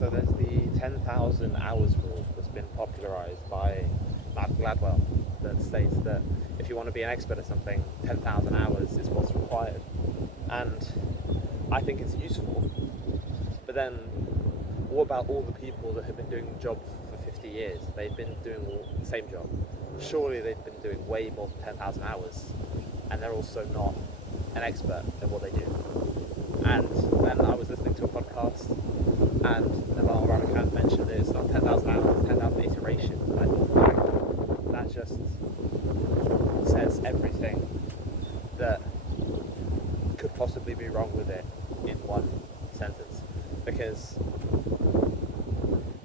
So there's the 10,000 hours rule that's been popularized by Malcolm Gladwell that states that if you want to be an expert at something, 10,000 hours is what's required. And I think it's useful, but then what about all the people that have been doing the job for 50 years? They've been doing the same job. Surely they've been doing way more than 10,000 hours, and they're also not an expert at what they do. And then I was listening to a podcast, and Naval Ravikant mentioned that it's not 10,000 hours, it's 10,000 iterations. And I thought, like, that just says everything that could possibly be wrong with it in one sentence. Because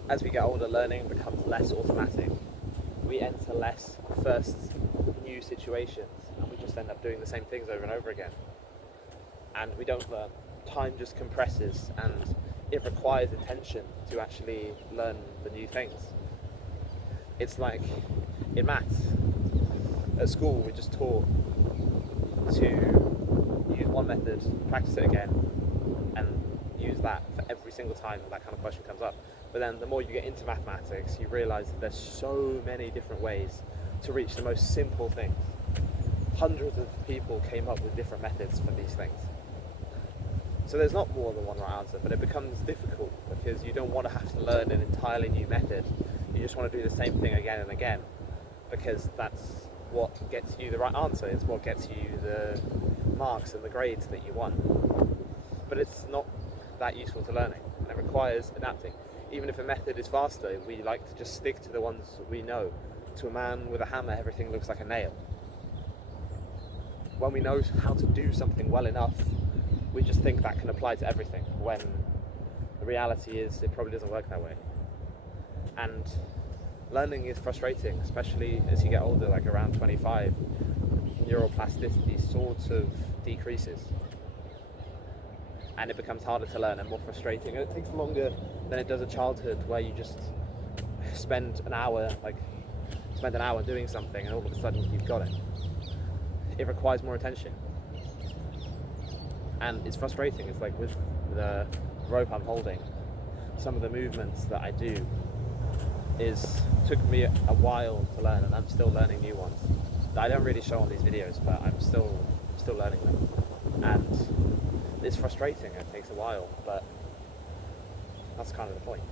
as we get older, learning becomes less automatic. We enter less first new situations, and we just end up doing the same things over and over again. And we don't learn. Time just compresses, and it requires attention to actually learn the new things. It's like in maths. At school, we're just taught to use one method, practice it again, and use that for every single time that kind of question comes up. But then the more you get into mathematics, you realise that there's so many different ways to reach the most simple things. Hundreds of people came up with different methods for these things. So there's not more than one right answer, but it becomes difficult because you don't want to have to learn an entirely new method. You just want to do the same thing again and again, because that's what gets you the right answer. It's what gets you the marks and the grades that you want. But it's not that useful to learning, and it requires adapting. Even if a method is faster, we like to just stick to the ones that we know. To a man with a hammer, everything looks like a nail. When we know how to do something well enough, we just think that can apply to everything, when the reality is it probably doesn't work that way. And learning is frustrating, especially as you get older, like around 25, neuroplasticity sort of decreases. And it becomes harder to learn and more frustrating, and it takes longer than it does in childhood, where you just spend an hour doing something and all of a sudden you've got it. It requires more attention. And it's frustrating. It's like with the rope I'm holding, some of the movements that I do took me a while to learn, and I'm still learning new ones that I don't really show on these videos, but I'm still learning them. And it's frustrating, it takes a while, but that's kind of the point.